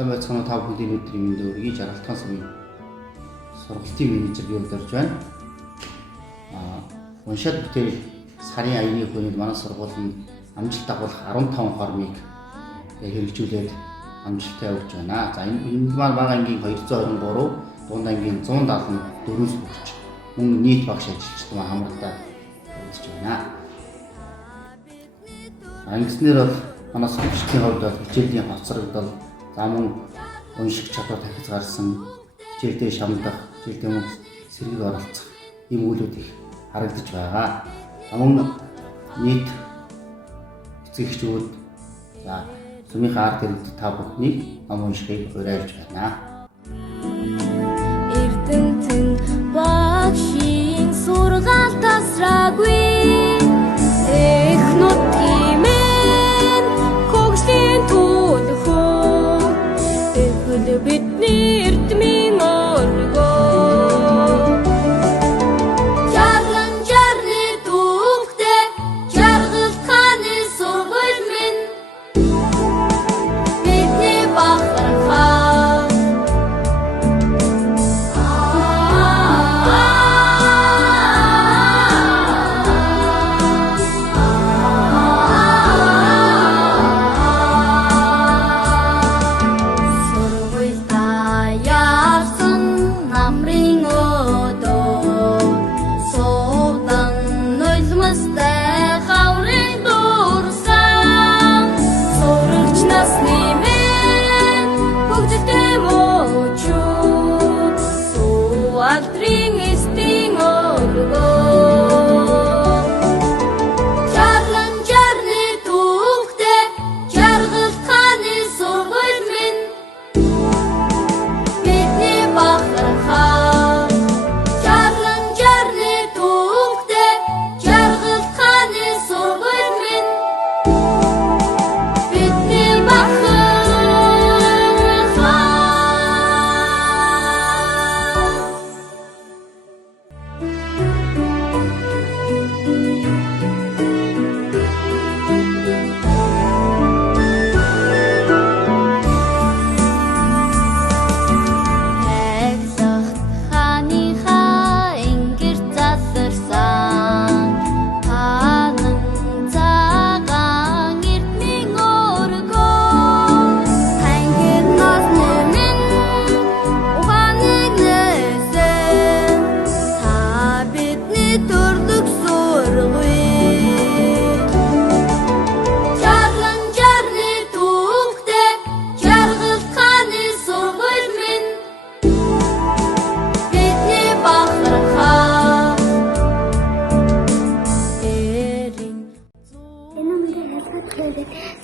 Сайн байцгаана уу та бүхэний өдрийн мэнд өргөе. Жаргалтхан сумын сургалтын менежер би удирж байна. Уншаад бүтээл сарын 1-ний манай сургуулийн амжилт дагуулах 15 формыг хэрэгжүүлээд амжилттай явуулж байна. За энэ маань бага ангийн 223, дунд ангийн 174-өөс хүрч мөн нийт багш ажилчид маань хамрагдаад явуулж байна. Ангиснэр бол манай сургуулийн хувьд бол хичээлийн хоцрогдол, за мөн унших чадвар дахиж гарсан, хичээлдээ шамдах, хичээлдээ мөн сэргийг оролцох ийм үйлүүд их харагдаж байгаа. Мөн нийт эцэгчүүд за сумын арт иргэд та бүхнийг ном уншихыг уриалж байна. Эрдэнтэн багшийн сургаал тасраагүй эх нутгимэн хөгжлийн төлхөө эхэл бидний эрдмийн оргоо жарган жарны түүхтэй жаргал хааны сургууль минь бидний бахархаа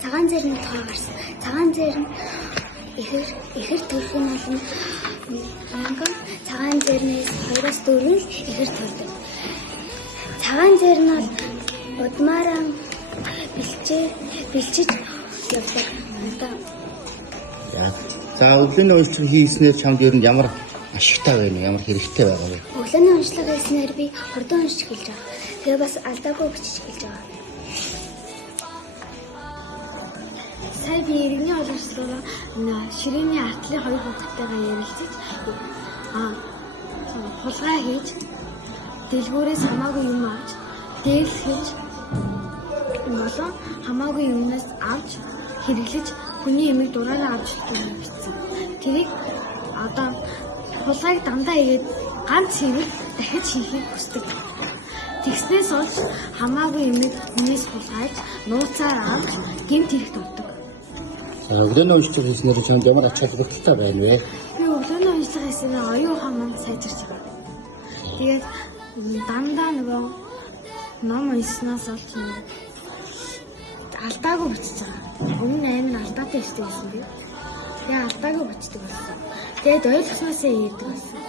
цагаан зэрний тухай гарсан. Цагаан зэр нь ихэр төрхөн болон цагаан зэрнээс 2-4 ихэр төрдөг. Цагаан зэр нь бол удмаараа бэлчиж явдаг. За өглөөний уншлага хийснээр чамд ер нь ямар ашигтай байна вэ? Ямар хэрэгтэй байгаа вэ? Өглөөний уншлага хийснээр би хурдан уншиж эхэлж байгаа. Тэгээ бас алдаагүй бичиж эхэлж байгаа. Сая би иргэний уламжлалаар ширээний артлын хоёр хүүхэдтэйгээ ярилцаж хулгай хийж дэлгүүрээс хамаагүй юм авч дээлхэж болон хамаагүй юмнаас авч хэрэглэж хүний эмийг дураараа авч бичсэн. Тэрийг одоо хулгайг дандаа игээд ганц хэрэг дахиж хийхийг хүсдэг. Тэгснээс олж хамаагүй эмийг хүнээс хулгайж нууцаар авч гэмт хэрэгт ордог. Өглөөний уншлага хийснээр чамд ямар ач холбогдолтой байна вэ? Би өглөөний уншлага хийснээр оюун ухаан манд сайжирч байгаа. Тэгээд дандаа нөгөө ном уншснаас олж алдаагүй бичиж байгаа. Өмнө амин алдаатай хэлдэг байсан би. Тэгээ алдаагүй бичдэг болсон. Тэгээд ойлгосноосоо ярьдаг болсон.